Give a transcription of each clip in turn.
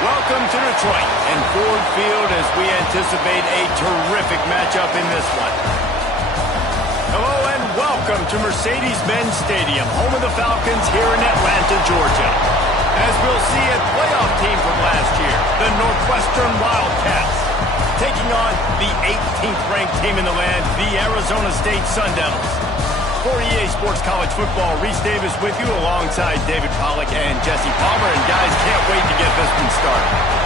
Welcome to Detroit and Ford Field as we anticipate a terrific matchup in this one. Hello and welcome to Mercedes-Benz Stadium, home of the Falcons here in Atlanta, Georgia. As we'll see a playoff team from last year, the Northwestern Wildcats, taking on the 18th ranked team in the land, the Arizona State Sun Devils. For EA Sports College Football, Reese Davis with you alongside David Pollack and Jesse Palmer. And guys, can't wait to get this one started.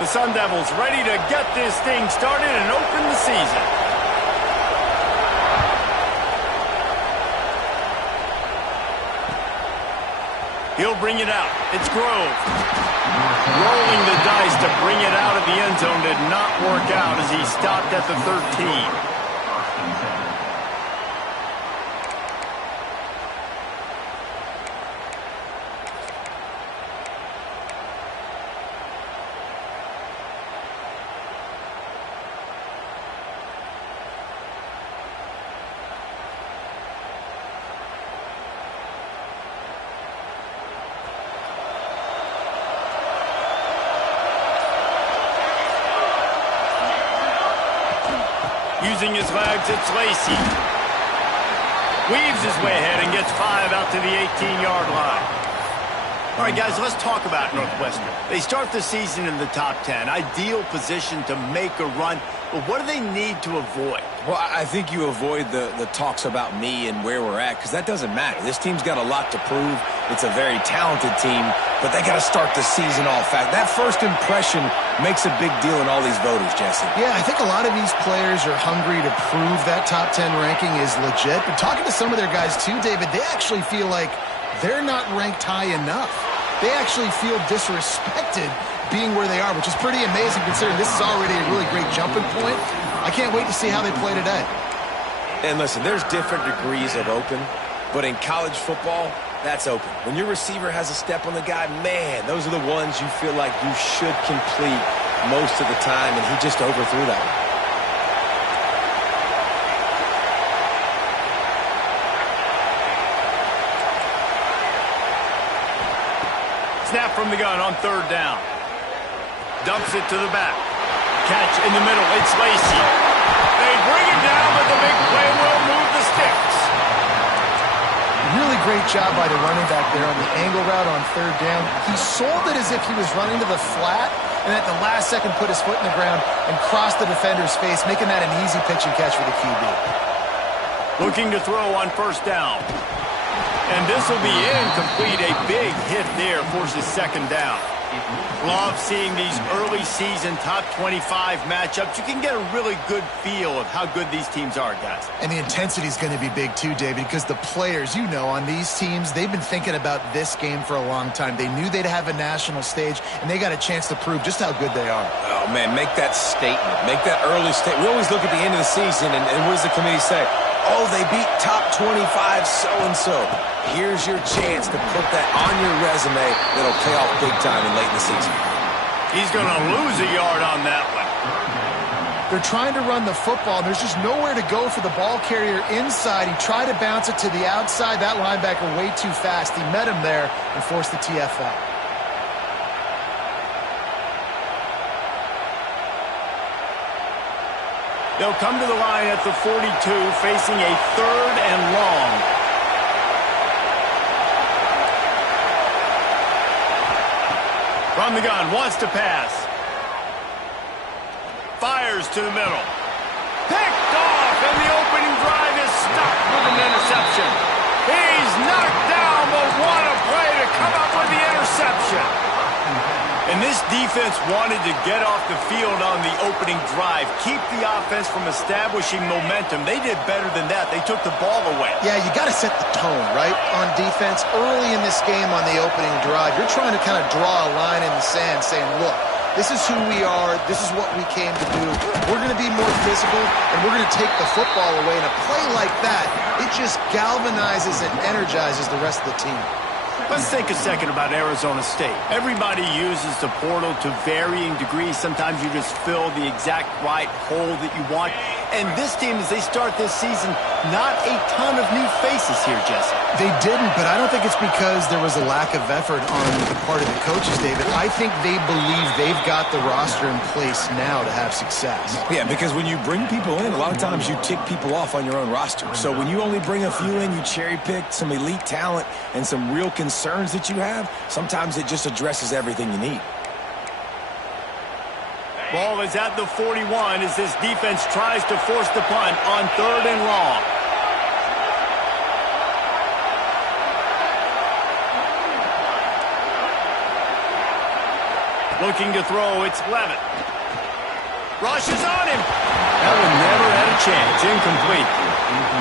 The Sun Devils ready to get this thing started and open the season. He'll bring it out. It's Grove. Rolling the dice to bring it out of the end zone did not work out as he stopped at the 13. Using his legs, it's Lacey. Weaves his way ahead and gets 5 out to the 18-yard line. All right, guys, let's talk about Northwestern. They start the season in the top 10. Ideal position to make a run. But what do they need to avoid? Well, I think you avoid the talks about me and where we're at, because that doesn't matter. This team's got a lot to prove. It's a very talented team, but they got to start the season off fast. That first impression makes a big deal in all these voters, Jesse. Yeah, I think a lot of these players are hungry to prove that top 10 ranking is legit. But talking to some of their guys too, David, they actually feel like they're not ranked high enough. They actually feel disrespected being where they are, which is pretty amazing considering this is already a really great jumping point. I can't wait to see how they play today. And listen, there's different degrees of open, but in college football, that's open. When your receiver has a step on the guy, man, those are the ones you feel like you should complete most of the time, and he just overthrew that one. Snap from the gun on third down. Dumps it to the back. Catch in the middle. It's Lacey. They bring him down, but the big play will move the sticks. Really great job by the running back there on the angle route on third down. He sold it as if he was running to the flat, and at the last second put his foot in the ground and crossed the defender's face, making that an easy pitch and catch for the QB. Looking to throw on first down. And this will be incomplete. A big hit there forces second down. Love seeing these early season top 25 matchups. You can get a really good feel of how good these teams are, guys. And the intensity is going to be big too, David, because the players, you know, on these teams, they've been thinking about this game for a long time. They knew they'd have a national stage, and they got a chance to prove just how good they are. Oh, man, make that statement. Make that early statement. We always look at the end of the season, and what does the committee say? Oh, they beat top 25 so-and-so. Here's your chance to put that on your resume that'll pay off big time and late in the season. He's going to lose a yard on that one. They're trying to run the football. There's just nowhere to go for the ball carrier inside. He tried to bounce it to the outside. That linebacker way too fast. He met him there and forced the TFL. They'll come to the line at the 42, facing a third and long. From the gun, wants to pass. Fires to the middle. Picked off, and the opening drive is stopped with an interception. He's knocked down, but what a play to come up with the interception. And this defense wanted to get off the field on the opening drive, keep the offense from establishing momentum. They did better than that. They took the ball away. Yeah, you got to set the tone, right, on defense. Early in this game on the opening drive, you're trying to kind of draw a line in the sand saying, look, This is who we are. This is what we came to do. We're going to be more physical, and we're going to take the football away. And a play like that, it just galvanizes and energizes the rest of the team. Let's think a second about Arizona State. Everybody uses the portal to varying degrees. Sometimes you just fill the exact right hole that you want. And this team, as they start this season, not a ton of new faces here, Jesse. They didn't, but I don't think it's because there was a lack of effort on the part of the coaches, David. I think they believe they've got the roster in place now to have success. Yeah, because when you bring people in, a lot of times you tick people off on your own roster. So when you only bring a few in, you cherry-pick some elite talent and some real concerns that you have, sometimes it just addresses everything you need. Ball is at the 41 as this defense tries to force the punt on 3rd and long. Looking to throw, it's Levitt. Rush is on him. That one never had a chance. Incomplete.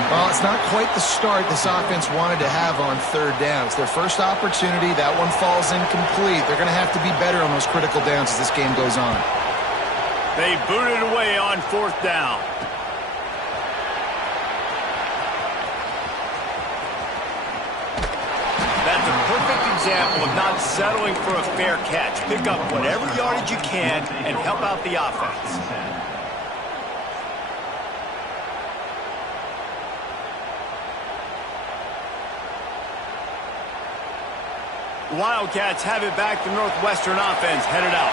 Well, it's not quite the start this offense wanted to have on 3rd down. It's their first opportunity. That one falls incomplete. They're going to have to be better on those critical downs as this game goes on. They boot it away on 4th down. That's a perfect example of not settling for a fair catch. Pick up whatever yardage you can and help out the offense. The Wildcats have it back. The Northwestern offense headed out.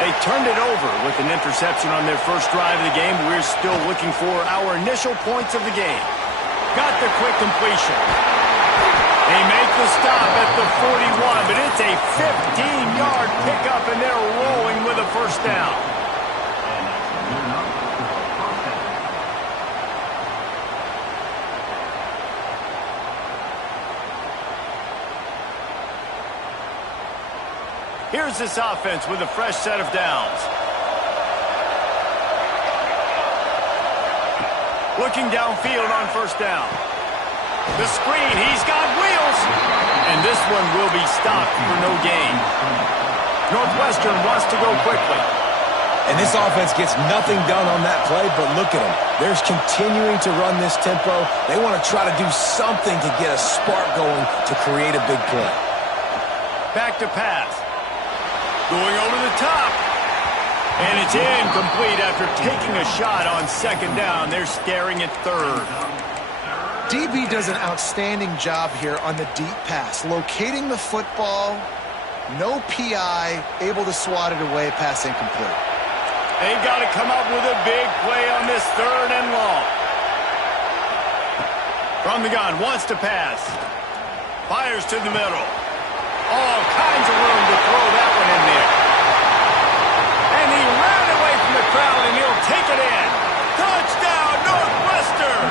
They turned it over with an interception on their first drive of the game. We're still looking for our initial points of the game. Got the quick completion. They make the stop at the 41, but it's a 15-yard pickup, and they're rolling with a first down. Here's this offense with a fresh set of downs. Looking downfield on first down. The screen, he's got wheels. And this one will be stopped for no gain. Northwestern wants to go quickly. And this offense gets nothing done on that play, but look at them. They're continuing to run this tempo. They want to try to do something to get a spark going to create a big play. Back to pass. Going over the top. And it's incomplete after taking a shot on 2nd down. They're staring at 3rd. DB does an outstanding job here on the deep pass. Locating the football, no PI, able to swat it away, pass incomplete. They've got to come up with a big play on this 3rd and long. From the gun, wants to pass. Fires to the middle. All kinds of room to throw that one in there. And he ran away from the crowd, and he'll take it in. Touchdown, Northwestern!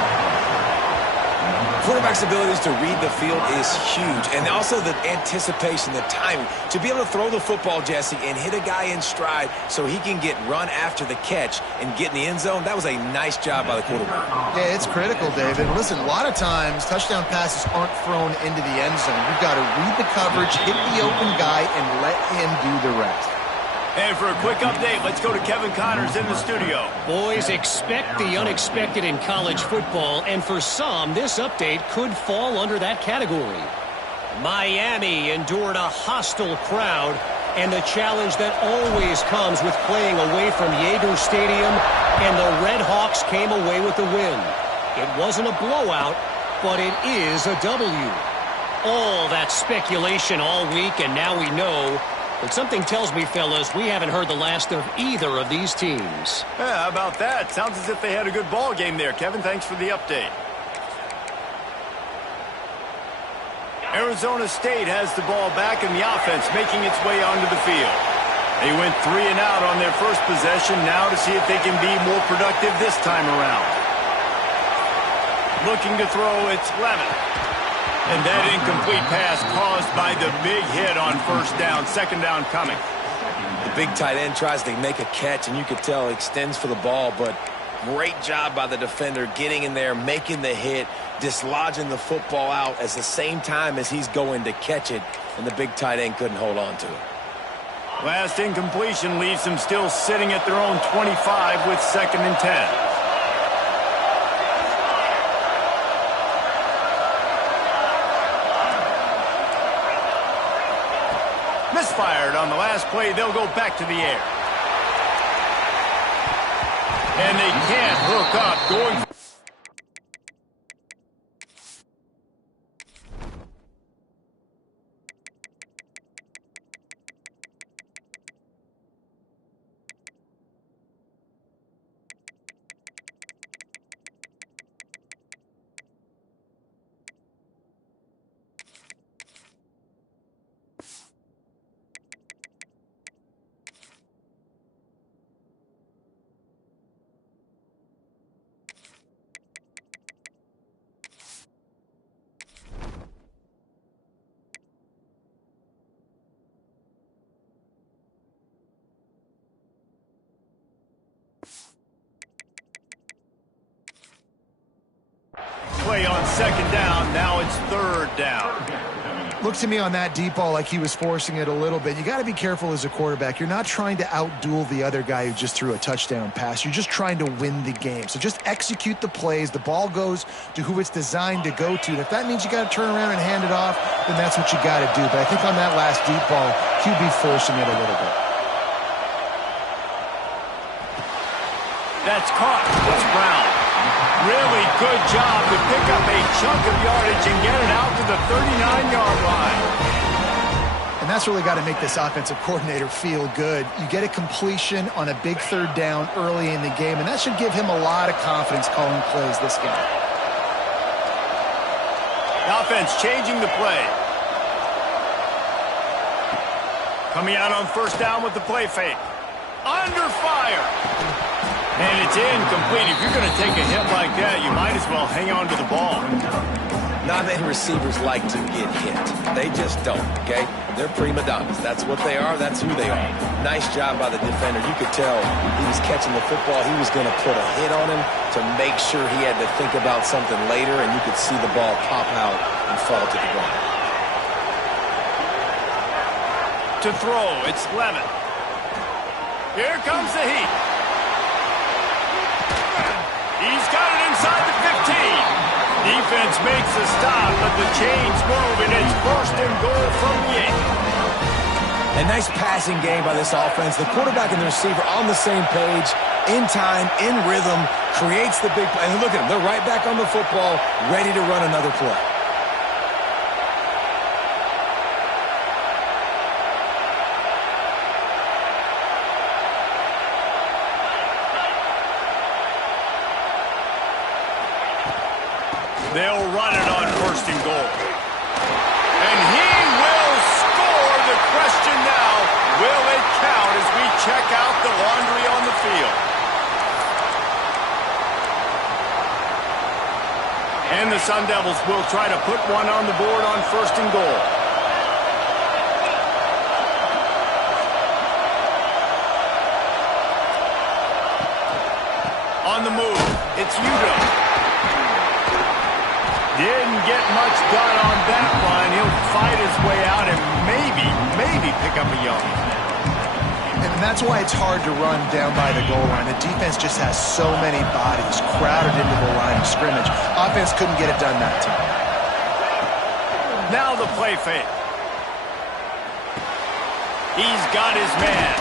Quarterback's abilities to read the field is huge, and also the anticipation, the timing. To be able to throw the football, Jesse, and hit a guy in stride so he can get run after the catch and get in the end zone, that was a nice job by the quarterback. Yeah, it's critical, David. Listen, a lot of times touchdown passes aren't thrown into the end zone. You've got to read the coverage, hit the open guy, and let him do the rest. And for a quick update, let's go to Kevin Connors in the studio. Boys, expect the unexpected in college football, and for some, this update could fall under that category. Miami endured a hostile crowd and the challenge that always comes with playing away from Yager Stadium, and the Red Hawks came away with the win. It wasn't a blowout, but it is a W. All that speculation all week, and now we know. But something tells me, fellas, we haven't heard the last of either of these teams. Yeah, how about that? Sounds as if they had a good ball game there, Kevin. Thanks for the update. Arizona State has the ball back in the offense, making its way onto the field. They went 3 and out on their first possession, now to see if they can be more productive this time around. Looking to throw, it's Levitt. And that incomplete pass caused by the big hit on first down. 2nd down coming. The big tight end tries to make a catch, and you could tell extends for the ball, but great job by the defender getting in there, making the hit, dislodging the football out at the same time as he's going to catch it, and the big tight end couldn't hold on to it. Last incompletion leaves them still sitting at their own 25 with 2nd and 10. Misfired on the last play. They'll go back to the air. And they can't hook up going. Play on 2nd down. Now it's 3rd down. Looks to me on that deep ball like he was forcing it a little bit. You got to be careful as a quarterback. You're not trying to outduel the other guy who just threw a touchdown pass. You're just trying to win the game. So just execute the plays. The ball goes to who it's designed to go to. And if that means you got to turn around and hand it off, then that's what you got to do. But I think on that last deep ball, he'd be forcing it a little bit. That's caught. It's Brown. Really good job to pick up a chunk of yardage and get it out to the 39-yard line. And that's really got to make this offensive coordinator feel good. You get a completion on a big 3rd down early in the game, and that should give him a lot of confidence calling plays this game. The offense changing the play. Coming out on 1st down with the play fake. Under fire. And it's incomplete. If you're going to take a hit like that, you might as well hang on to the ball. Not many receivers like to get hit. They just don't, okay? They're prima donnas. That's what they are. That's who they are. Nice job by the defender. You could tell he was catching the football. He was going to put a hit on him to make sure he had to think about something later, and you could see the ball pop out and fall to the ground. To throw, it's Lemon. Here comes the heat. He's got it inside the 15. Defense makes a stop, but the chains move, and it's 1st and goal from the 8. A nice passing game by this offense. The quarterback and the receiver on the same page, in time, in rhythm, creates the big play. And look at them. They're right back on the football, ready to run another play. They'll run it on 1st and goal. And he will score. The question now, will it count as we check out the laundry on the field? And the Sun Devils will try to put one on the board on 1st and goal. On the move, it's Udo. Didn't get much done on that line. He'll fight his way out and maybe pick up a yard. And that's why it's hard to run down by the goal line. The defense just has so many bodies crowded into the line of scrimmage. Offense couldn't get it done that time. Now the play fake. He's got his man.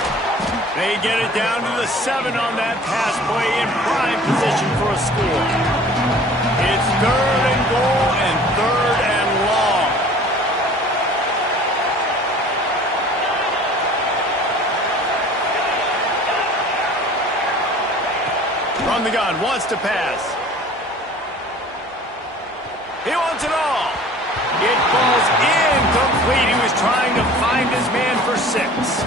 They get it down to the 7 on that pass play in prime position for a score. It's 3rd and goal and 3rd and long. From the gun, wants to pass. He wants it all. It falls incomplete. He was trying to find his man for 6.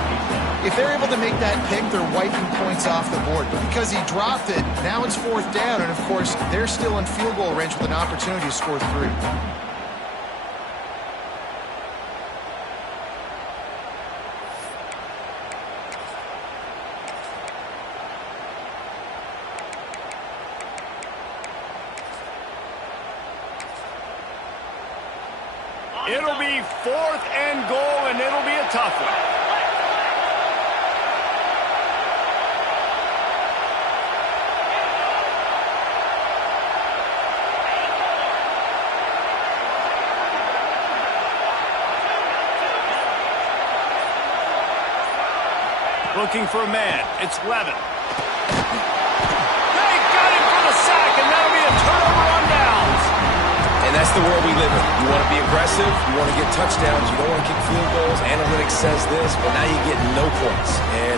If they're able to make that pick, they're wiping points off the board. But because he dropped it, now it's 4th down. And, of course, they're still in field goal range with an opportunity to score 3. It'll be 4th and goal, and it'll be a tough one. Looking for a man. It's Levin. They got him for the sack, and that'll be a turnover on downs. And that's the world we live in. You want to be aggressive, you want to get touchdowns, you don't want to kick field goals. Analytics says this, but now you get no points. And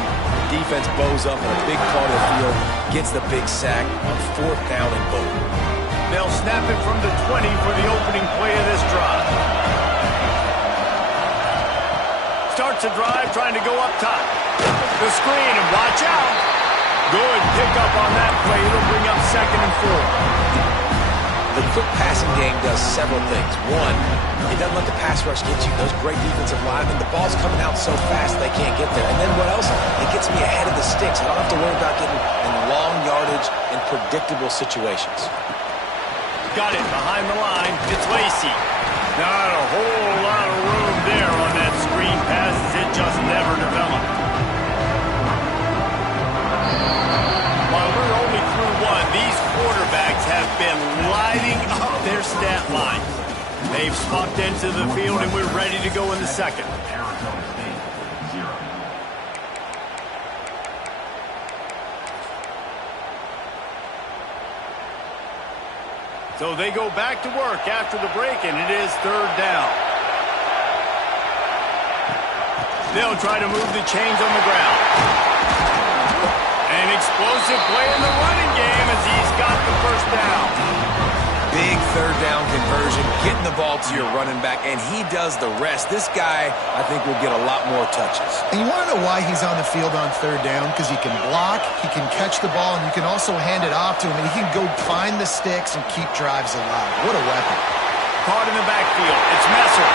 defense bows up in a big part of the field, gets the big sack on 4th down and goal. They'll snap it from the 20 for the opening play of this drive. Starts a drive trying to go up top. The screen, and watch out. Good pickup on that play. It'll bring up 2nd and 4. The quick passing game does several things. One, it doesn't let the pass rush get you. Those great defensive linemen, the ball's coming out so fast they can't get there. And then what else? It gets me ahead of the sticks. I don't have to worry about getting in long yardage and predictable situations. Got it behind the line. It's Lacey. Not a whole lot of room there on that screen pass as it just never developed. While we're only through one, these quarterbacks have been lighting up their stat line. They've swapped into the field, and we're ready to go in the second. So they go back to work after the break, and it is 3rd down. They'll try to move the chains on the ground. An explosive play in the running game as he's got the 1st down. Big 3rd down conversion, getting the ball to your running back, and he does the rest. This guy, I think, will get a lot more touches. And you want to know why he's on the field on 3rd down? Because he can block, he can catch the ball, and you can also hand it off to him, and he can go find the sticks and keep drives alive. What a weapon. Caught in the backfield. It's Messer.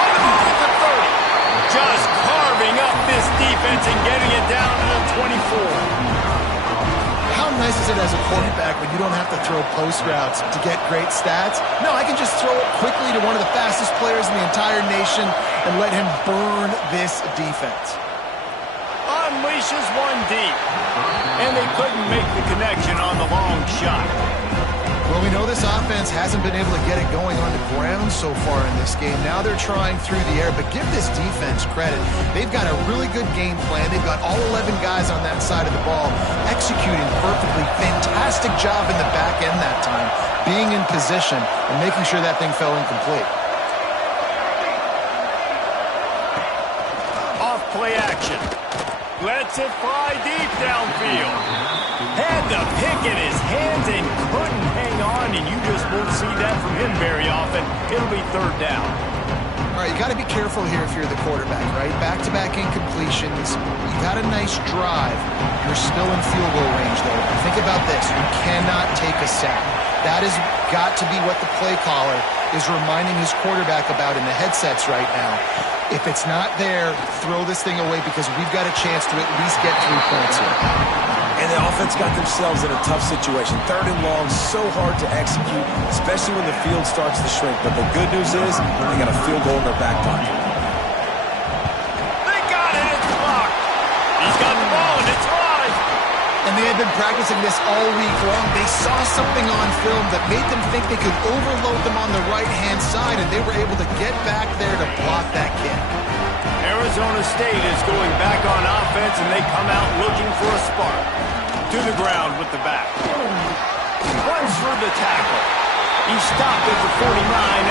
On the move at the 30. Just carving up this defense and getting it down to the 24. How nice is it as a quarterback when you don't have to throw post routes to get great stats? No, I can just throw it quickly to one of the fastest players in the entire nation and let him burn this defense. Unleashes one deep. And they couldn't make the connection on the long shot. Well, we know this offense hasn't been able to get it going on the ground so far in this game. Now they're trying through the air, but give this defense credit. They've got a really good game plan. They've got all 11 guys on that side of the ball executing perfectly. Fantastic job in the back end that time, being in position and making sure that thing fell incomplete. Off play action. Lets it fly deep downfield. Had the pick in his hands and couldn't hang on, and you just won't see that from him very often. It'll be 3rd down. All right, you got to be careful here if you're the quarterback, right? Back-to-back incompletions. You got a nice drive. You're still in field goal range, though. Think about this. You cannot take a sack. That has got to be what the play caller is reminding his quarterback about in the headsets right now. If it's not there, throw this thing away because we've got a chance to at least get 3 points here. And the offense got themselves in a tough situation. 3rd and long, so hard to execute, especially when the field starts to shrink. But the good news is they got a field goal in their back pocket. They got it. It's blocked. He's got the ball, and it's live. And they had been practicing this all week long. They saw something on film that made them think they could overload them on the right-hand side, and they were able to get back there to block that kick. Arizona State is going back on offense, and they come out looking for a spark. To the ground with the back. Runs for the tackle. He stopped at the 49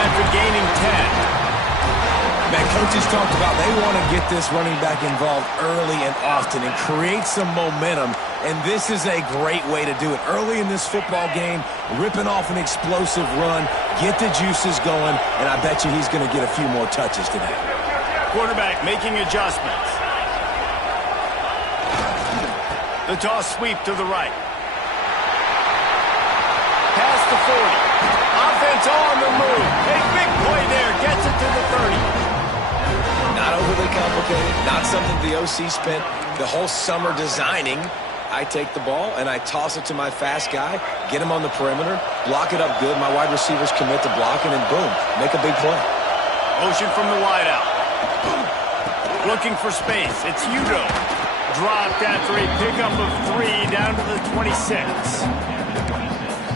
after gaining 10. Man, coaches talked about they want to get this running back involved early and often and create some momentum, and this is a great way to do it. Early in this football game, ripping off an explosive run, get the juices going, and I bet you he's going to get a few more touches today. Quarterback making adjustments. The toss sweep to the right. Past the 40. Offense on the move. A big play there. Gets it to the 30. Not overly complicated. Not something the OC spent the whole summer designing. I take the ball and I toss it to my fast guy, get him on the perimeter, block it up good. My wide receivers commit to blocking, and boom, make a big play. Motion from the wideout. Looking for space. It's Udo. Dropped after a pickup of 3 down to the 26.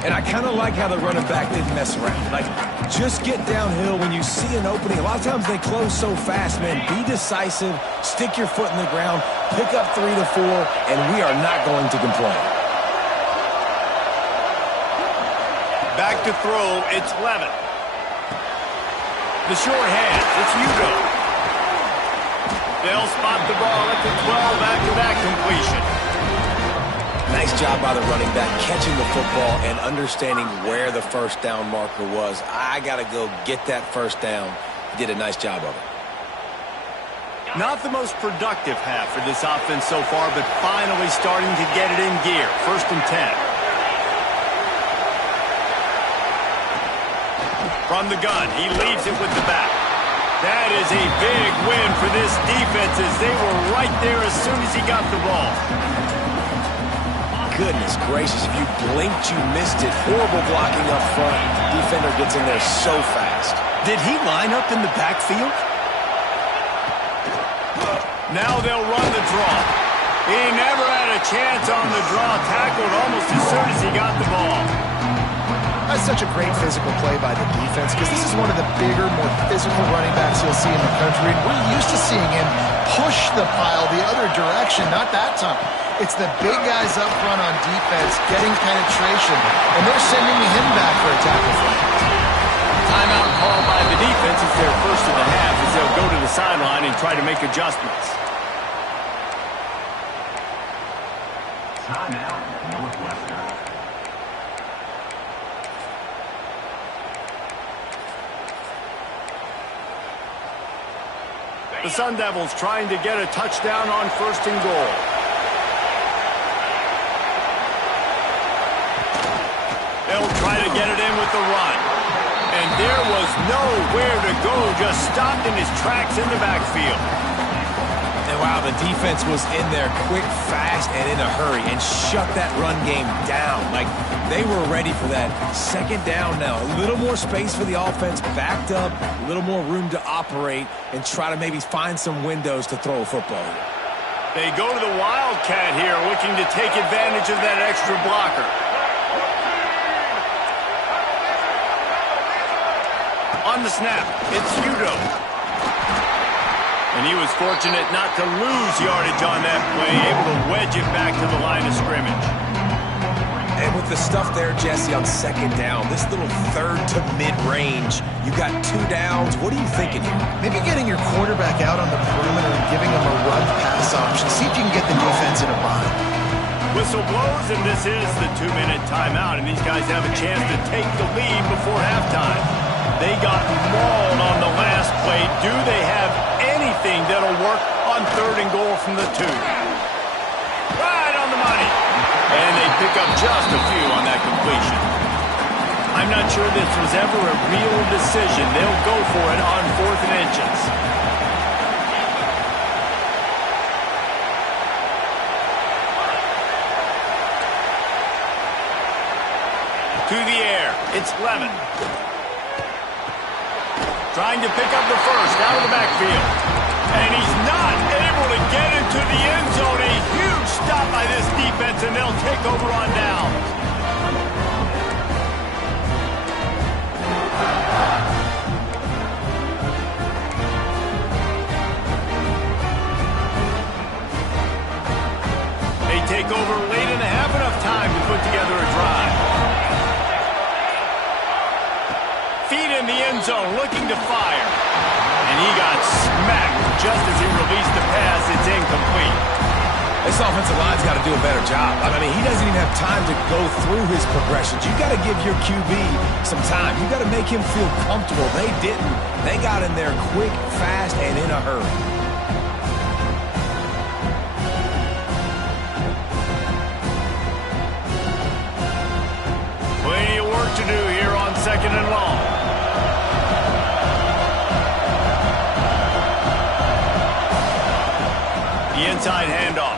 And I kind of like how the running back didn't mess around. Like, just get downhill when you see an opening. A lot of times they close so fast, man. Be decisive, stick your foot in the ground, pick up 3 to 4, and we are not going to complain. Back to throw, it's Levin. The short hand, it's Hugo. They'll spot the ball at the 12 after that completion. Nice job by the running back, catching the football and understanding where the first down marker was. I got to go get that first down. He did a nice job of it. Not the most productive half for this offense so far, but finally starting to get it in gear. 1st and 10. From the gun, he leaves it with the back. That is a big win for this defense as they were right there as soon as he got the ball. Goodness gracious, if you blinked, you missed it. Horrible blocking up front. Defender gets in there so fast. Did he line up in the backfield? Now they'll run the draw. He never had a chance on the draw, tackled almost as soon as he got the ball. That's such a great physical play by the defense because this is one of the bigger, more physical running backs you'll see in the country. And we're used to seeing him push the pile the other direction, not that time. It's the big guys up front on defense getting penetration, and they're sending him back for a tackle flag. Timeout called by the defense is their first of the half as they'll go to the sideline and try to make adjustments. Timeout, Northwestern. The Sun Devils trying to get a touchdown on 1st and goal. They'll try to get it in with the run. And there was nowhere to go, just stopped in his tracks in the backfield. And wow, the defense was in there quick, fast, and in a hurry and shut that run game down. Like they were ready for that. 2nd down now. A little more space for the offense, backed up, a little more room to operate and try to maybe find some windows to throw a football. They go to the Wildcat here, looking to take advantage of that extra blocker. On the snap, it's Hugo. And he was fortunate not to lose yardage on that play, able to wedge it back to the line of scrimmage. And with the stuff there, Jesse, on 2nd down, this little 3rd to mid-range, you got 2 downs. What are you thinking here? Maybe getting your quarterback out on the perimeter and giving him a run-pass option. See if you can get the defense in a bind. Whistle blows, and this is the 2-minute timeout, and these guys have a chance to take the lead before halftime. They got mauled on the last play. Do they have anything that'll work on 3rd and goal from the 2? Right on the money. And they pick up just a few on that completion. I'm not sure this was ever a real decision. They'll go for it on 4th and inches. To the air, it's Levin. Trying to pick up the first out of the backfield. And he's not able to get into the end zone. A huge stop by this defense, and they'll take over on down. They take over late and have enough time to put together a drive. Feet in the end zone, looking to fire. And he got smacked just as he released the pass. It's incomplete. This offensive line's got to do a better job. I mean, he doesn't even have time to go through his progressions. You got to give your QB some time. You got to make him feel comfortable. They didn't. They got in there quick, fast, and in a hurry. Plenty of work to do here on 2nd and long. The inside handoff.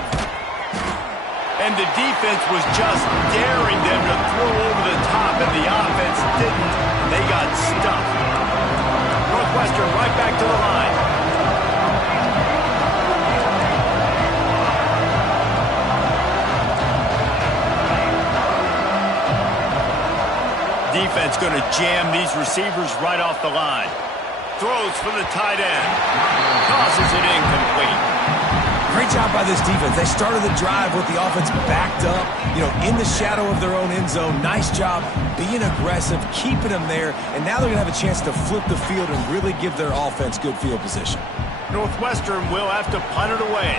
And the defense was just daring them to throw over the top, and the offense didn't. They got stuffed. Northwestern right back to the line. Defense going to jam these receivers right off the line. Throws for the tight end. Tosses it incomplete. Great job by this defense. They started the drive with the offense backed up, in the shadow of their own end zone. Nice job being aggressive, keeping them there, and now they're going to have a chance to flip the field and really give their offense good field position. Northwestern will have to punt it away.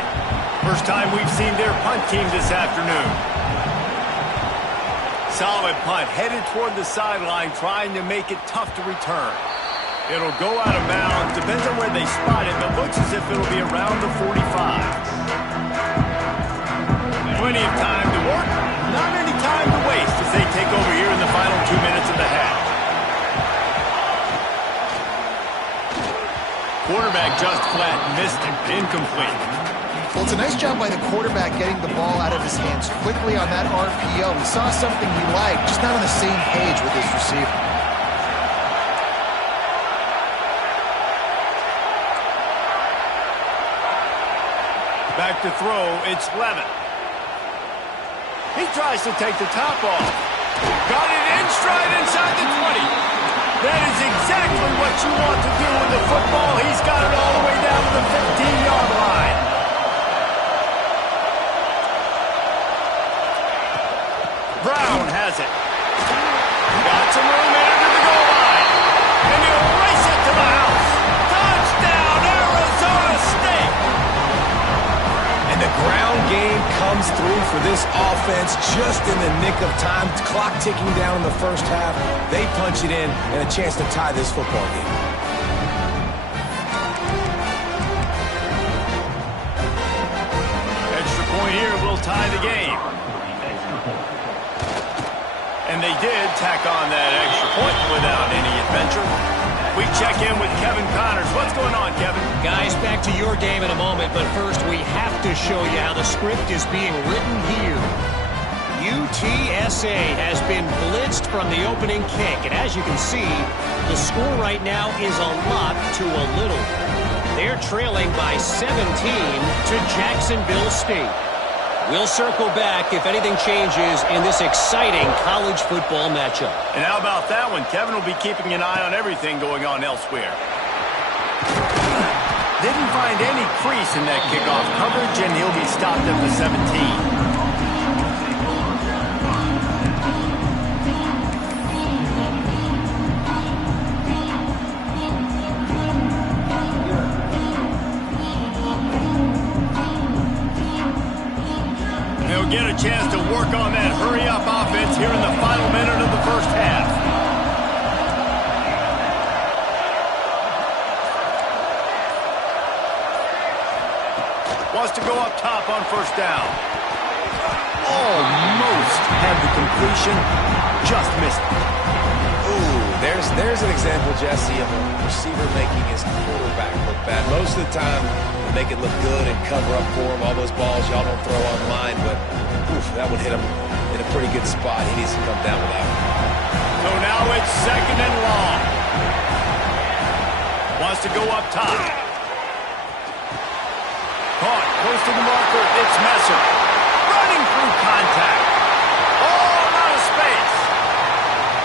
First time we've seen their punt team this afternoon. Solid punt, headed toward the sideline, trying to make it tough to return. It'll go out of bounds, depends on where they spot it, but looks as if it'll be around the 45. Plenty of time to work, not any time to waste as they take over here in the final 2 minutes of the half. Quarterback just flat missed it, incomplete. Well, it's a nice job by the quarterback getting the ball out of his hands quickly on that RPO. We saw something we liked, just not on the same page with his receiver. Back to throw, it's Levin. He tries to take the top off. Got it in stride inside the 20. That is exactly what you want to do with the football. He's got it all the way down to the 15-yard line. Brown has it. Got some room into the goal line. And he'll race it to the house. Touchdown, Arizona State. And the ground game comes through for this offense just in the nick of time. Clock ticking down in the first half. They punch it in and a chance to tie this football game. Extra point here will tie the game. And they did tack on that extra point without any adventure. We check in with Kevin Connors. What's going on, Kevin? Guys, back to your game in a moment, but first we have to show you how the script is being written here. UTSA has been blitzed from the opening kick, and as you can see, the score right now is a lot to a little. They're trailing by 17 to Jacksonville State. We'll circle back if anything changes in this exciting college football matchup. And how about that one? Kevin will be keeping an eye on everything going on elsewhere. Didn't find any crease in that kickoff coverage, and he'll be stopped at the 17. Get a chance to work on that hurry-up offense here in the final minute of the first half. Wants to go up top on first down. Almost had the completion, just missed it. Ooh, there's an example, Jesse, of a receiver making his quarterback look bad. Most of the time, they make it look good and cover up for him. All those balls y'all don't throw online, but that would hit him in a pretty good spot. He needs to come down with that one. So now it's second and long. Wants to go up top. Caught, close to the marker. It's Messer. Running through contact. All out of space.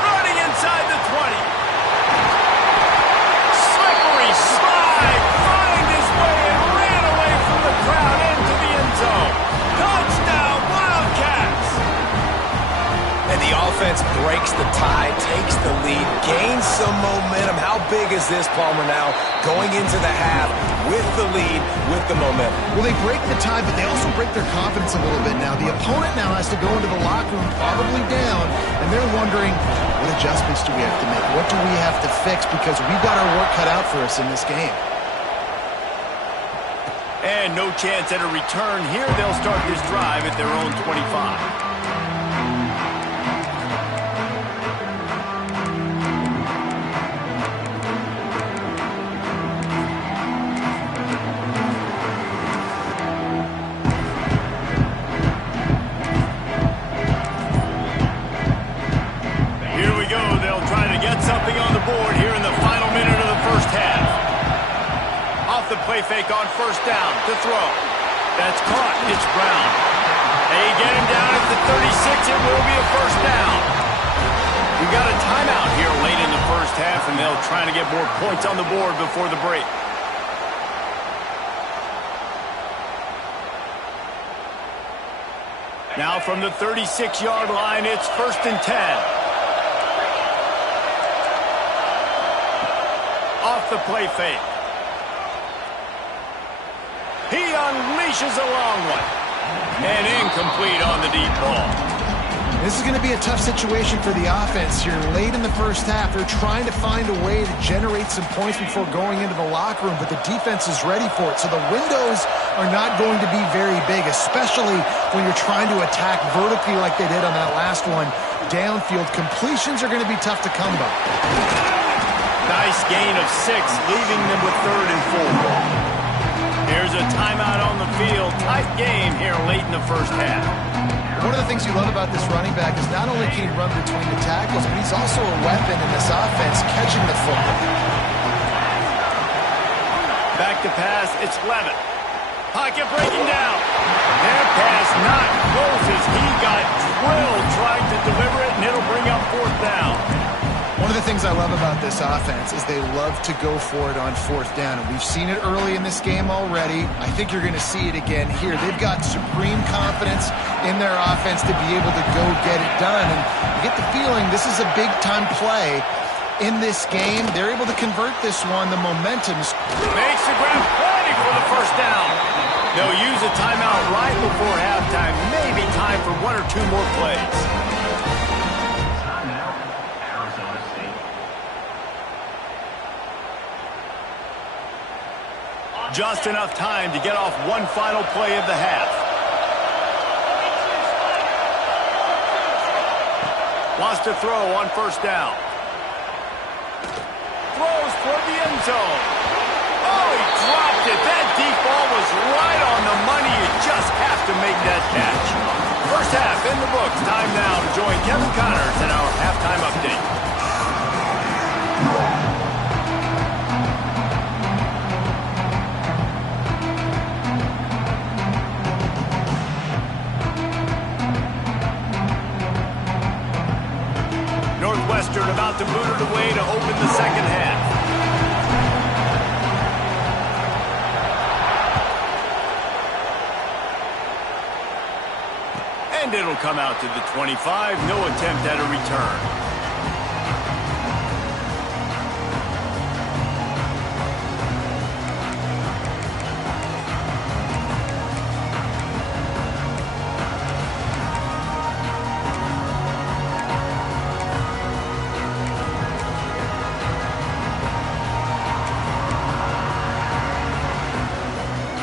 Running inside the 20. Slippery slide. Find his way and ran away from the crowd into the end zone. Touchdown, Wildcats! And the offense breaks the tie, takes the lead, gains some momentum. How big is this, Palmer, now? Going into the half with the lead, with the momentum. Well, they break the tie, but they also break their confidence a little bit now. The opponent now has to go into the locker room probably down, and they're wondering, what adjustments do we have to make? What do we have to fix? Because we've got our work cut out for us in this game. And no chance at a return here. They'll start this drive at their own 25. Here we go. They'll try to get something on the board here in the final minute of the first half. Off the play fake on first down to throw. That's caught. It's Brown. They get him down at the 36. It will be a first down. We've got a timeout here late in the first half, and they'll try to get more points on the board before the break. Now from the 36-yard line, it's 1st and 10. Off the play fake. He unleashes a long one. And incomplete on the deep ball. This is going to be a tough situation for the offense here. Late in the first half, they're trying to find a way to generate some points before going into the locker room, but the defense is ready for it. So the windows are not going to be very big, especially when you're trying to attack vertically like they did on that last one. Downfield completions are going to be tough to come by. Nice gain of 6, leaving them with 3rd and 4. Here's a timeout on the field. Tight game here late in the first half. One of the things you love about this running back is not only can he run between the tackles, but he's also a weapon in this offense catching the football. Back to pass, it's Levin. Pocket breaking down. That pass not close as he got drilled trying to deliver it, and it'll bring up 4th down. One of the things I love about this offense is they love to go for it on 4th down. And we've seen it early in this game already. I think you're going to see it again here. They've got supreme confidence in their offense to be able to go get it done. And you get the feeling this is a big-time play in this game. They're able to convert this one. The momentum's... Makes the grab plenty for the 1st down. They'll use a timeout right before halftime. Maybe time for 1 or 2 more plays. Just enough time to get off one final play of the half. Wants to throw on 1st down. Throws toward the end zone. Oh, he dropped it. That deep ball was right on the money. You just have to make that catch. First half in the books. Time now to join Kevin Connors in our halftime update. Northwestern about to boot it away to open the second half. And it'll come out to the 25. No attempt at a return.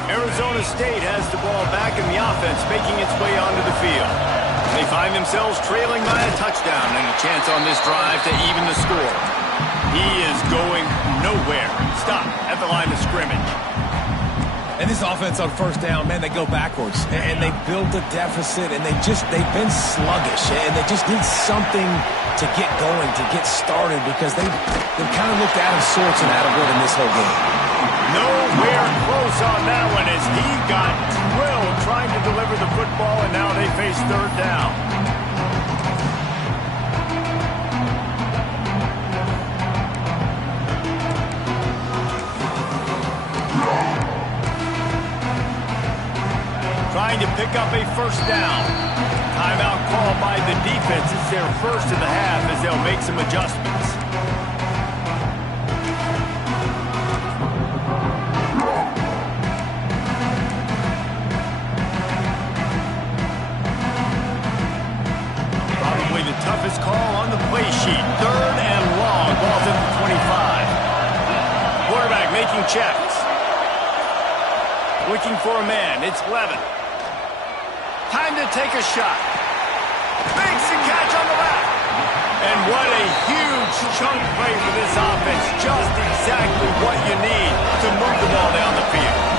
Arizona State has the ball back in the offense, making its way onto the field. They find themselves trailing by a touchdown and a chance on this drive to even the score. He is going nowhere. Stop at the line of scrimmage. And this offense on 1st down, man, they go backwards. And they build a deficit, and they've been sluggish. And they just need something to get going, to get started, because they've kind of looked out of sorts and out of rhythm this whole game. Nowhere close on that one as he got drilled trying to deliver the football, and now they face 3rd down. Trying to pick up a 1st down. Timeout called by the defense. It's their first of the half as they'll make some adjustments. Toughest call on the play sheet. 3rd and long. Ball's at the 25. Quarterback making checks. Looking for a man. It's Levin. Time to take a shot. Makes the catch on the left. And what a huge chunk play for this offense. Just exactly what you need to move the ball down the field.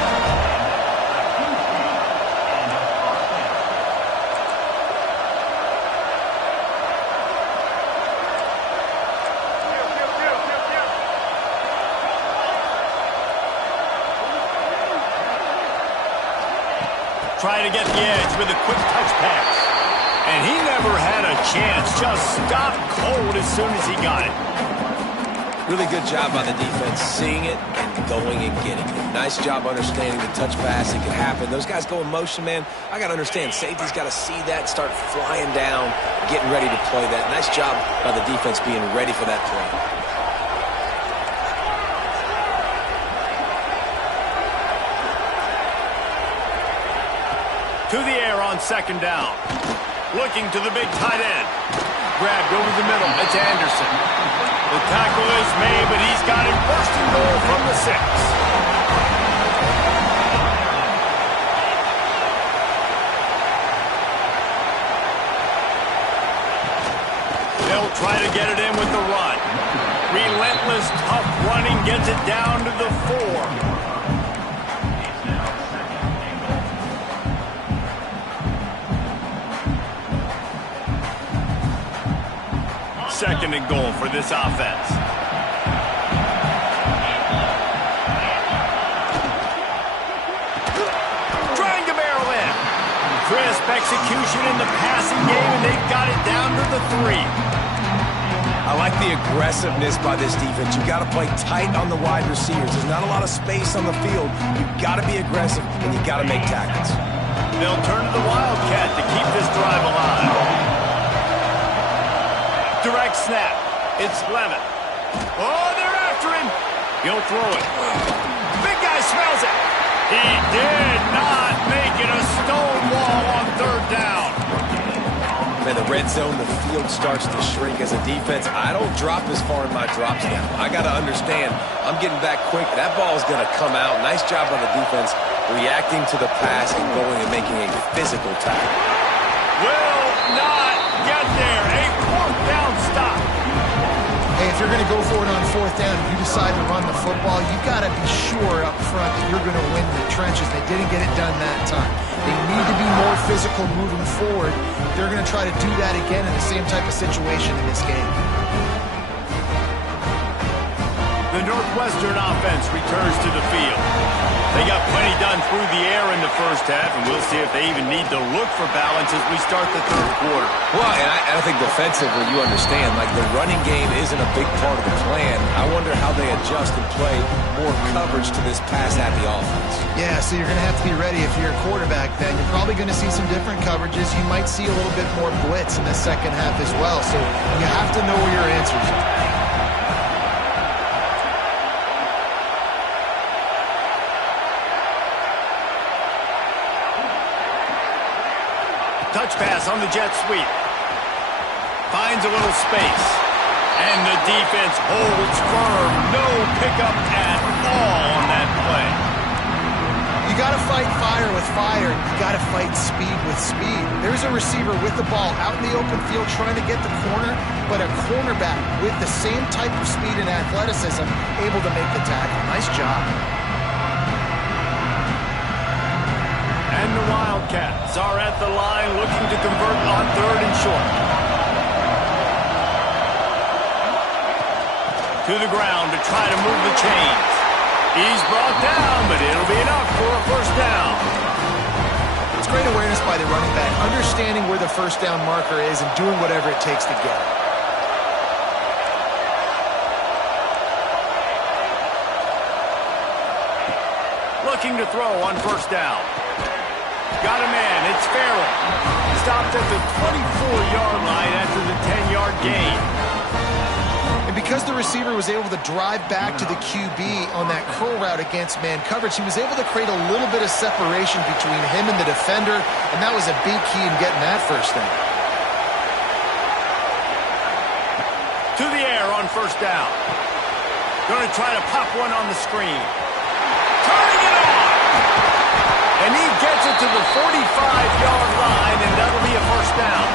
Try to get the edge with a quick touch pass. And he never had a chance. Just stopped cold as soon as he got it. Really good job by the defense, seeing it and going and getting it. Nice job understanding the touch pass. It can happen. Those guys go in motion, man. I got to understand, safety's got to see that, start flying down, getting ready to play that. Nice job by the defense being ready for that play. To the air on second down. Looking to the big tight end. Grabbed over the middle. It's Anderson. The tackle is made, but he's got it first and goal from the 6. They'll try to get it in with the run. Relentless, tough running gets it down to the 4. Second and goal for this offense. Trying to barrel in. Crisp execution in the passing game, and they've got it down to the 3. I like the aggressiveness by this defense. You've got to play tight on the wide receivers. There's not a lot of space on the field. You've got to be aggressive, and you've got to make tackles. They'll turn to the Wildcat to keep this drive alive. Direct snap. It's Lemon. Oh, they're after him. He'll throw it. Big guy smells it. He did not make it a stone wall on third down. Man, the red zone, the field starts to shrink as a defense. I don't drop as far in my drops now. I got to understand, I'm getting back quick. That ball is going to come out. Nice job by the defense reacting to the pass and going and making a physical tackle. Will not get there. A fourth down stop. Hey, if you're going to go for it on fourth down, if you decide to run the football, you've got to be sure up front that you're going to win the trenches. They didn't get it done that time. They need to be more physical moving forward. They're going to try to do that again in the same type of situation in this game. The Northwestern offense returns to the field. They got plenty done through the air in the first half, and we'll see if they even need to look for balance as we start the third quarter. Well, and I think defensively, you understand, like the running game isn't a big part of the plan. I wonder how they adjust and play more coverage to this pass-happy offense. Yeah, so you're going to have to be ready if you're a quarterback then. You're probably going to see some different coverages. You might see a little bit more blitz in the second half as well, so you have to know where your answers are. Touch pass on the jet sweep. Finds a little space. And the defense holds firm. No pickup at all on that play. You got to fight fire with fire. You got to fight speed with speed. There's a receiver with the ball out in the open field trying to get the corner, but a cornerback with the same type of speed and athleticism able to make the tackle. Nice job. And the Wildcats are at the line looking to convert on third and short. To the ground to try to move the chains. He's brought down, but it'll be enough for a first down. It's great awareness by the running back, understanding where the first down marker is and doing whatever it takes to get it. Looking to throw on first down. Got a man. It's Farrell. Stopped at the 24-yard line after the 10-yard gain. And because the receiver was able to drive back to the QB on that curl route against man coverage, he was able to create a little bit of separation between him and the defender, and that was a big key in getting that first down. To the air on first down. Going to try to pop one on the screen. Turning it on! And he gets it to the 45-yard line, and that'll be a first down.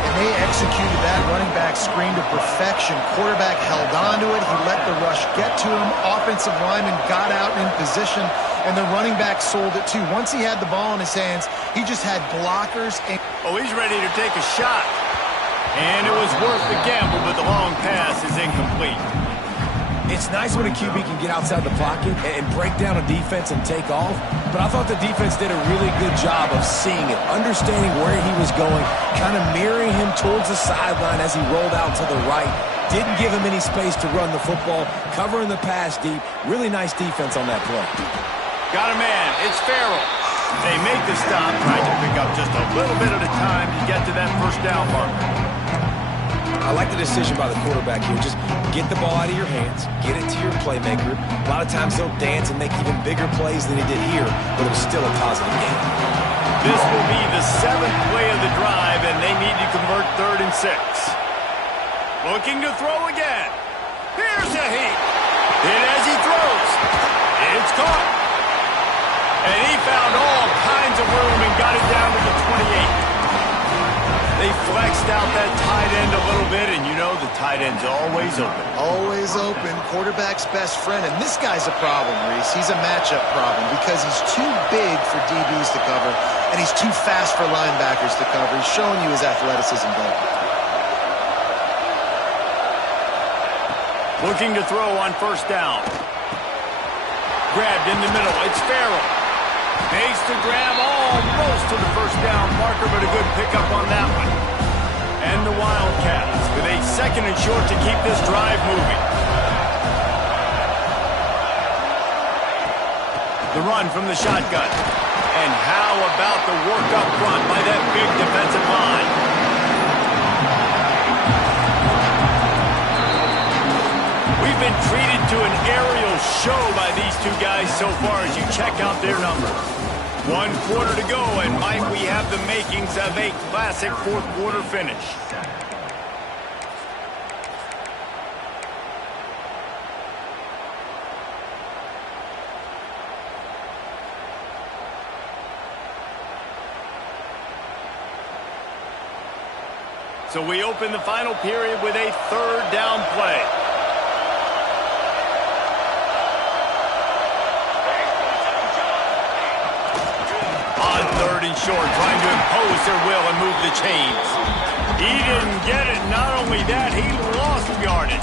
And they executed that running back screen to perfection. Quarterback held on to it. He let the rush get to him. Offensive lineman got out in position, and the running back sold it too. Once he had the ball in his hands, he just had blockers. And oh, he's ready to take a shot. And it was worth the gamble, but the long pass is incomplete. It's nice when a QB can get outside the pocket and break down a defense and take off, but I thought the defense did a really good job of seeing it, understanding where he was going, kind of mirroring him towards the sideline as he rolled out to the right, Didn't give him any space to run the football, covering the pass deep. Really nice defense on that play. Got a man. It's Farrell. They make the stop, trying to pick up just a little bit at a time to get to that first down marker. I like the decision by the quarterback here. Just get the ball out of your hands, get it to your playmaker. A lot of times he'll dance and make even bigger plays than he did here, but it was still a positive game. This will be the 7th play of the drive, and they need to convert 3rd and 6. Looking to throw again. Here's a heat. Hit as he throws. It's caught. And he found all kinds of room and got it down to the 28. They flexed out that tight end a little bit, and you know the tight end's always open. Always open. Quarterback's best friend. And this guy's a problem, Reese. He's a matchup problem because he's too big for DBs to cover, and he's too fast for linebackers to cover. He's showing you his athleticism there. Looking to throw on 1st down. Grabbed in the middle. It's Farrell. Makes the grab almost to the 1st down marker, but a good pickup on that one. And the Wildcats with a 2nd and short to keep this drive moving. The run from the shotgun. And how about the work up front by that big defensive line? We've been treated to an aerial show by these two guys so far as you check out their numbers. 1 quarter to go, and might we have the makings of a classic 4th quarter finish. So we open the final period with a 3rd down play. Short, trying to impose their will and move the chains. He didn't get it. Not only that, he lost yardage.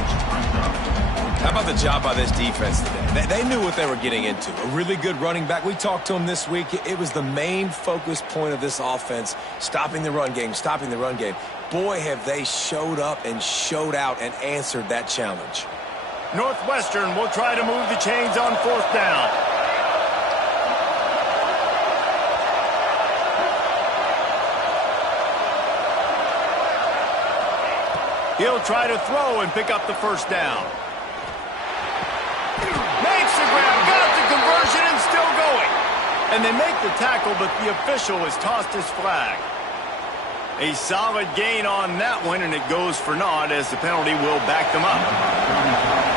How about the job by this defense today? They knew what they were getting into. A really good running back. We talked to him this week. It was the main focus point of this offense, stopping the run game, stopping the run game. Boy, have they showed up and showed out and answered that challenge. Northwestern will try to move the chains on 4th down. He'll try to throw and pick up the 1st down. Makes the grab, got the conversion, and still going. And they make the tackle, but the official has tossed his flag. A solid gain on that one, and it goes for naught as the penalty will back them up.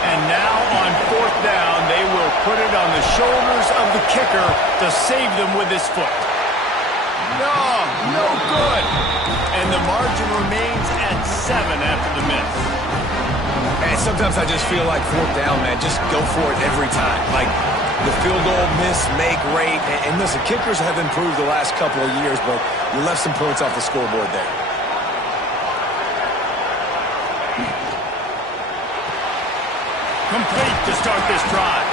And now on 4th down, they will put it on the shoulders of the kicker to save them with his foot. No good. And the margin remains at 7 after the miss. And sometimes I just feel like 4th down, man, just go for it every time. Like the field goal miss, make rate. And listen, kickers have improved the last couple of years, but you left some points off the scoreboard there. Complete to start this drive.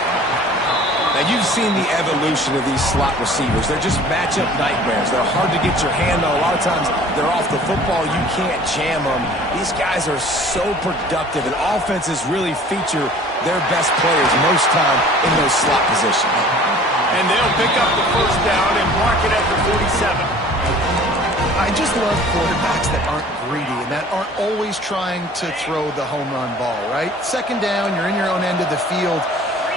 Now, you've seen the evolution of these slot receivers. They're just matchup nightmares. They're hard to get your hand on. A lot of times, they're off the football. You can't jam them. These guys are so productive, and offenses really feature their best players most time in those slot positions. And they'll pick up the 1st down and mark it at the 47. I just love quarterbacks that aren't greedy and that aren't always trying to throw the home run ball, right? 2nd down, you're in your own end of the field.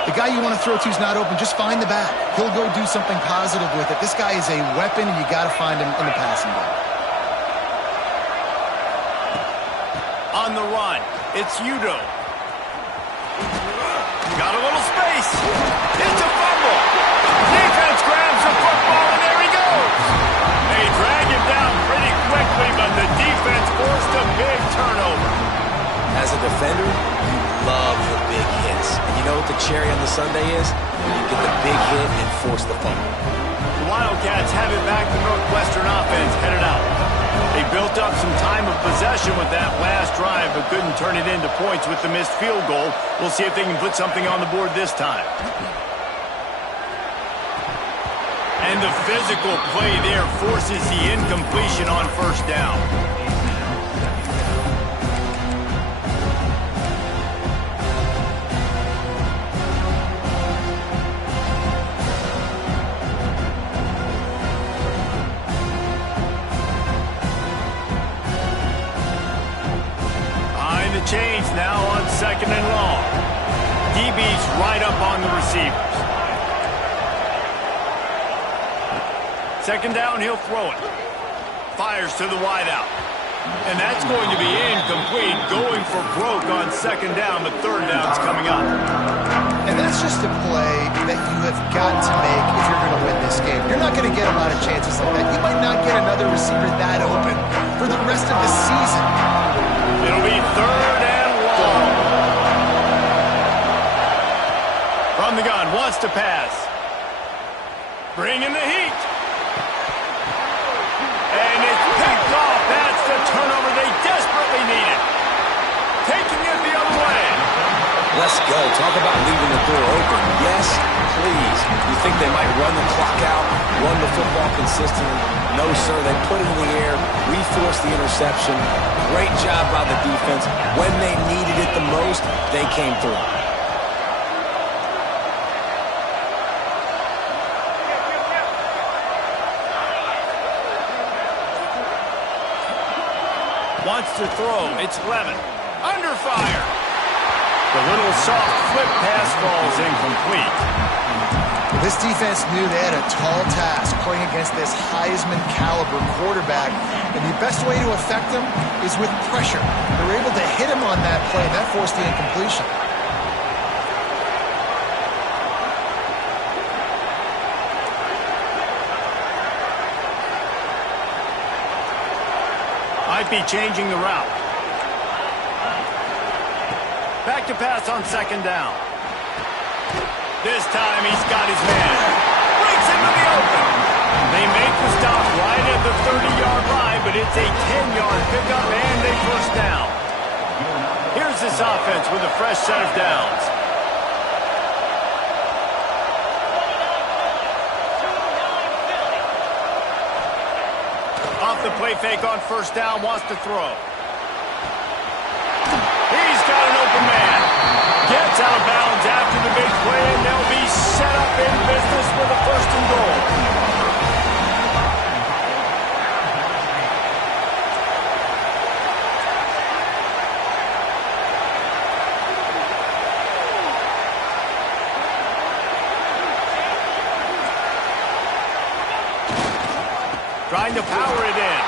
The guy you want to throw to is not open. Just find the back. He'll go do something positive with it. This guy is a weapon, and you got to find him in the passing game. On the run, it's Udo. Got a little space. It's a fumble. Defense grabs the football, and there he goes. They drag him down pretty quickly, but the defense forced a big turnover. As a defender, you love the big hits. And you know what the cherry on the sundae is? When you get the big hit and force the fumble. The Wildcats have it back. The Northwestern offense headed out. They built up some time of possession with that last drive, but couldn't turn it into points with the missed field goal. We'll see if they can put something on the board this time. And the physical play there forces the incompletion on 1st down. change now on 2nd and long. DB's right up on the receivers. 2nd down, he'll throw it. Fires to the wideout. And that's going to be incomplete, going for broke on 2nd down, but 3rd down's coming up. And that's just a play that you have got to make if you're going to win this game. You're not going to get a lot of chances like that. You might not get another receiver that open for the rest of the season. It'll be 3rd and long. From the gun, wants to pass. Bringing the heat. And it's picked off. That's the turnover they desperately needed. Taking it the other way. Let's go. Talk about leaving the door open. Yes, please. You think they might run the clock out, run the football consistently? No, sir. They put it in the air. We forced the interception. Great job by the defense. When they needed it the most, they came through. Wants to throw. It's Levin. Under fire. The little soft flip pass falls incomplete. This defense knew they had a tall task playing against this Heisman caliber quarterback, and the best way to affect them is with pressure. They were able to hit him on that play, and that forced the incompletion. Might be changing the route. Back to pass on 2nd down. This time he's got his man. Breaks into the open. They make the stop right at the 30-yard line, but it's a 10-yard pickup and a 1st down. Here's this offense with a fresh set of downs. Off the play fake on 1st down, wants to throw. He's got an open man. Gets out of bounds after the big play, and they'll be set up in business with a 1st and goal. Trying to power it in.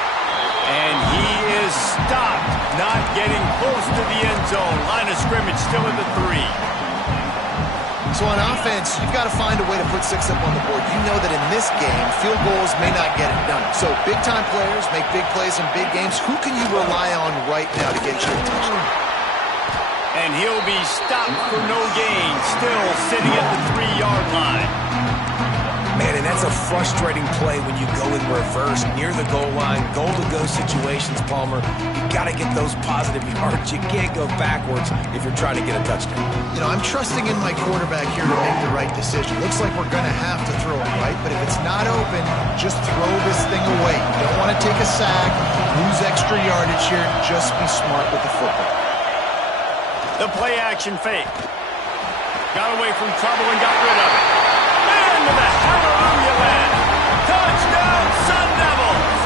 And he is stopped, not getting close to the end zone. Line of scrimmage still at the 3. So on offense, you've got to find a way to put 6 up on the board. You know that in this game, field goals may not get it done. So big-time players make big plays in big games. Who can you rely on right now to get you a touchdown? And he'll be stopped for no gain, still sitting at the 3-yard line. Man, and that's a frustrating play when you go in reverse near the goal line, goal-to-go situations, Palmer. You got to get those positive yards. You can't go backwards if you're trying to get a touchdown. You know, I'm trusting in my quarterback here to make the right decision. Looks like we're going to have to throw it right, but if it's not open, just throw this thing away. You don't want to take a sack, lose extra yardage here. Just be smart with the football. The play-action fake. Got away from trouble and got rid of it. Into the hallelujah land. Touchdown, Sun Devils!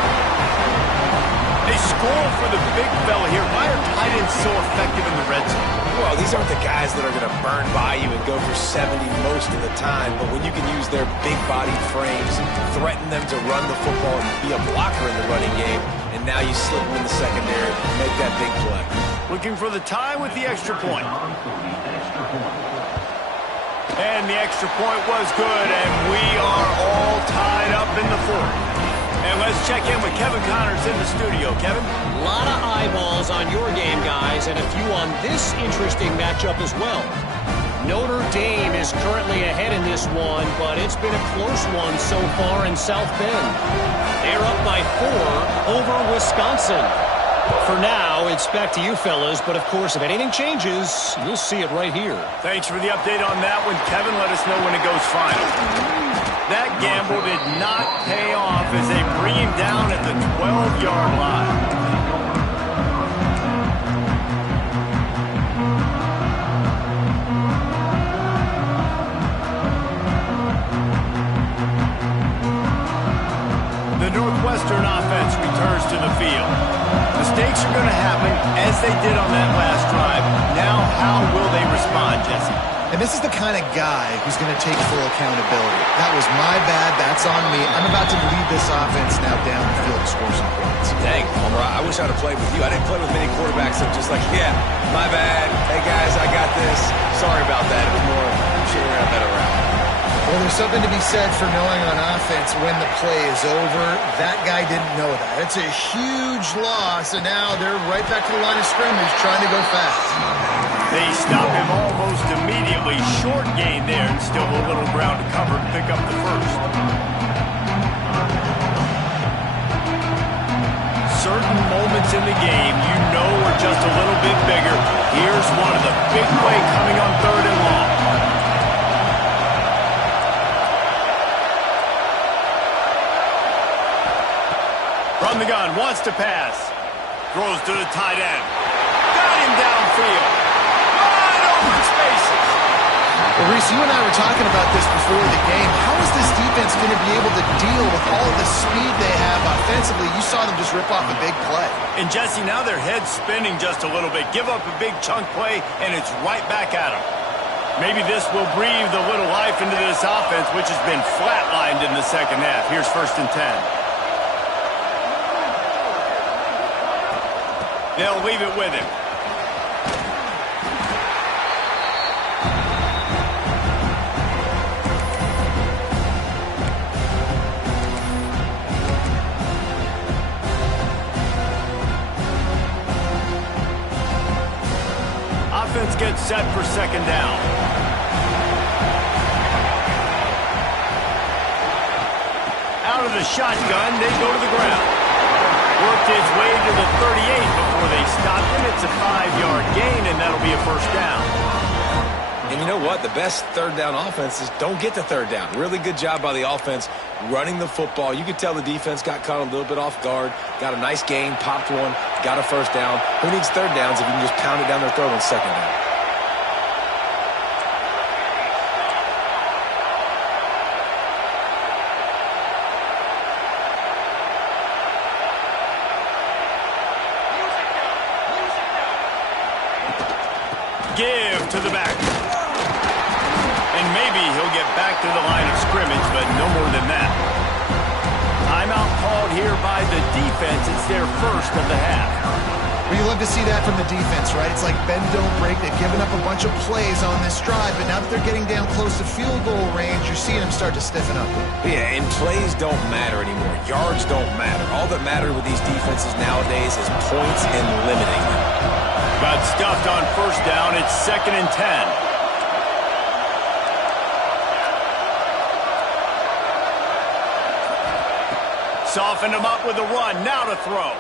They score for the big fella here. Why are tight ends so effective in the red zone? Well, these aren't the guys that are going to burn by you and go for 70 most of the time, but when you can use their big-bodied frames, threaten them to run the football, be a blocker in the running game, and now you slip them in the secondary, make that big play. Looking for the tie with the extra point. And the extra point was good, and we are all tied up in the 4th. And let's check in with Kevin Connors in the studio. Kevin? A lot of eyeballs on your game, guys, and a few on this interesting matchup as well. Notre Dame is currently ahead in this one, but it's been a close one so far in South Bend. They're up by 4 over Wisconsin. For now, it's back to you fellas, but of course, if anything changes, you'll see it right here. Thanks for the update on that one, Kevin. Let us know when it goes final. That gamble did not pay off as they bring him down at the 12-yard line. The Northwestern offense returns to the field. Mistakes are going to happen, as they did on that last drive. Now, how will they respond, Jesse? And this is the kind of guy who's going to take full accountability. That was my bad. That's on me. I'm about to lead this offense now down the field to score some points. Dang, Homer, I wish I'd have played with you. I didn't play with many quarterbacks that were just like, yeah, my bad. Hey, guys, I got this. Sorry about that. It was more, I'm sure we're going to better route. Well, there's something to be said for knowing on offense when the play is over. That guy didn't know that. It's a huge loss, and now they're right back to the line of scrimmage trying to go fast. They stop him almost immediately. Short gain there, and still a little ground to cover to pick up the first. Certain moments in the game you know are just a little bit bigger. Here's one of the big play coming on 3rd and long. From the gun, wants to pass. Throws to the tight end. Got him downfield. Wide open spaces. Well, Reese, you and I were talking about this before the game. How is this defense going to be able to deal with all the speed they have offensively? You saw them just rip off a big play. And Jesse, now their head's spinning just a little bit. Give up a big chunk play, and it's right back at them. Maybe this will breathe a little life into this offense, which has been flatlined in the second half. Here's 1st and 10. They'll leave it with him. Offense gets set for 2nd down. Out of the shotgun, they go to the ground. Worked his way to the 38 before they stopped him. It's a 5-yard gain, and that'll be a 1st down. And you know what? The best 3rd down offenses don't get to 3rd down. Really good job by the offense running the football. You could tell the defense got caught a little bit off guard. Got a nice gain, popped one, got a 1st down. Who needs 3rd downs if you can just pound it down their throat on 2nd down? Give to the back. And maybe he'll get back to the line of scrimmage, but no more than that. Timeout called here by the defense. It's their first of the half. Well, you love to see that from the defense, right? It's like bend, don't break. They've given up a bunch of plays on this drive, but now that they're getting down close to field goal range, you're seeing them start to stiffen up. Yeah, and plays don't matter anymore. Yards don't matter. All that matters with these defenses nowadays is points and limiting them. Got stuffed on 1st down. It's 2nd and 10. Softened him up with a run. Now to throw.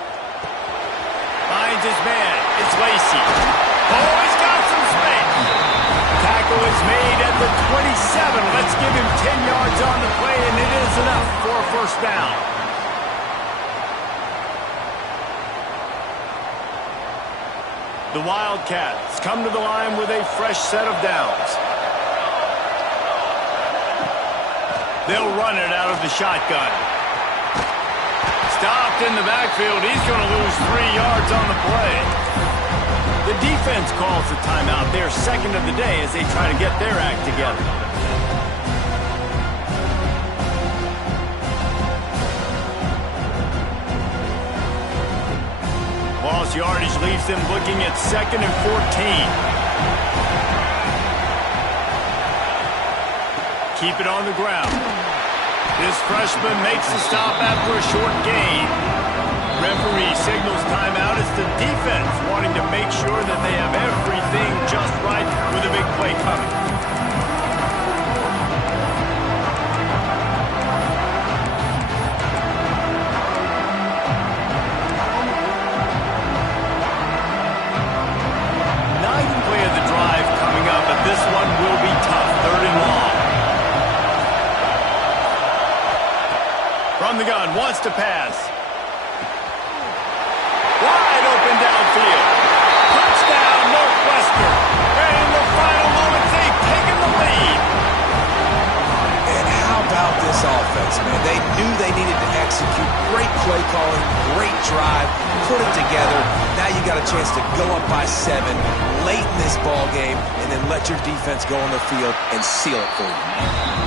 Finds his man. It's Lacy. Oh, he's got some space. Tackle is made at the 27. Let's give him 10 yards on the play, and it is enough for a 1st down. The Wildcats come to the line with a fresh set of downs. They'll run it out of the shotgun. Stopped in the backfield. He's going to lose 3 yards on the play. The defense calls the timeout. They're 2nd of the day as they try to get their act together. Lost yardage leaves them looking at 2nd and 14. Keep it on the ground. This freshman makes the stop after a short gain. Referee signals timeout. It's the defense wanting to make sure that they have everything just right with a big play coming. Ninth play of the drive coming up, but this one will be tough. 3rd and long. From the gun, wants to pass. Wide open downfield. Touchdown, Northwestern. And in the final moments, they've taken the lead. And how about this this offense, man. They knew they needed to execute. Great play calling, great drive, put it together. Now you got a chance to go up by 7 late in this ball game and then let your defense go on the field and seal it for you.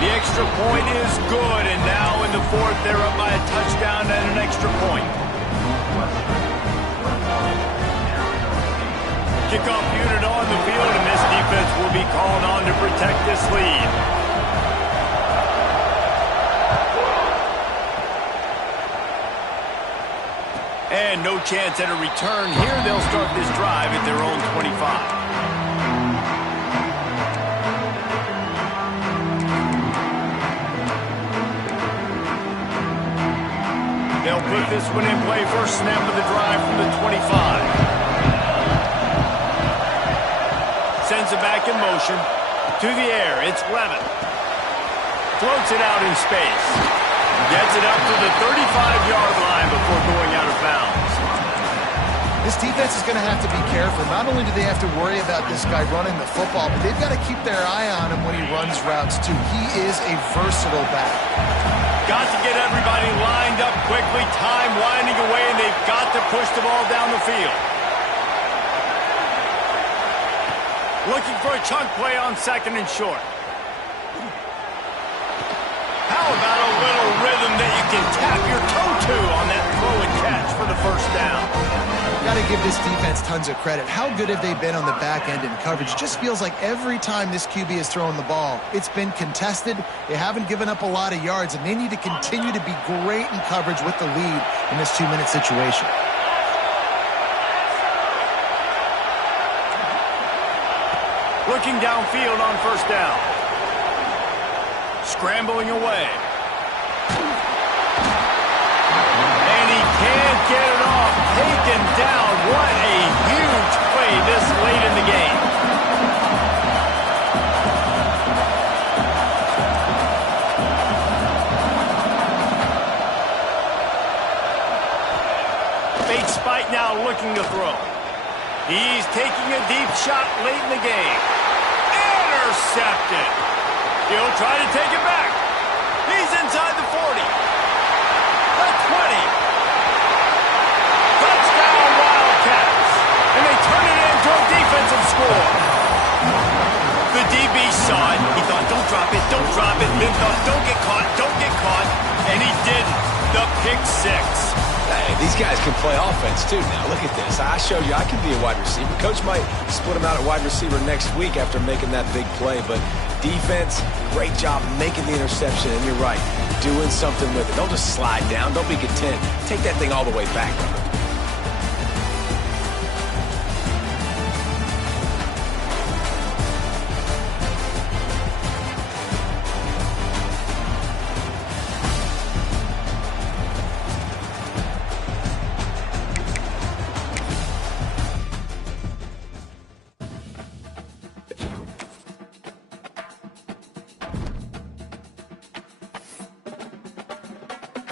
The extra point is good, and now in the 4th, they're up by a touchdown and an extra point. Kickoff unit on the field, and this defense will be called on to protect this lead. And no chance at a return here. They'll start this drive at their own 25. They'll put this one in play. First snap of the drive from the 25. Sends it back in motion. To the air. It's Levin. Floats it out in space. Gets it up to the 35-yard line before going out of bounds. This defense is going to have to be careful. Not only do they have to worry about this guy running the football, but they've got to keep their eye on him when he runs routes, too. He is a versatile back. Got to get everybody lined up quickly. Time winding away, and they've got to push the ball down the field. Looking for a chunk play on 2nd and short. How about a little rhythm that you can tap your toe to on that throw and catch for the first down? Got to give this defense tons of credit. How good have they been on the back end in coverage? It just feels like every time this QB is throwing the ball, it's been contested. They haven't given up a lot of yards, and they need to continue to be great in coverage with the lead in this 2-minute situation. Looking downfield on first down. Scrambling away. And he can't get it off. Taken down. What a huge play this late in the game. Fake spike now looking to throw. He's taking a deep shot late in the game. Intercepted. He'll try to take it back. He's inside the 40. The 20. Touchdown Wildcats. And they turn it into a defensive score. The DB saw it. He thought, don't drop it, don't drop it. Then thought, don't get caught, don't get caught. And he didn't. The pick 6. Hey, these guys can play offense, too. Now, look at this. I showed you I can be a wide receiver. Coach might split him out at wide receiver next week after making that big play. But defense, great job making the interception. And you're right, doing something with it. Don't just slide down. Don't be content. Take that thing all the way back.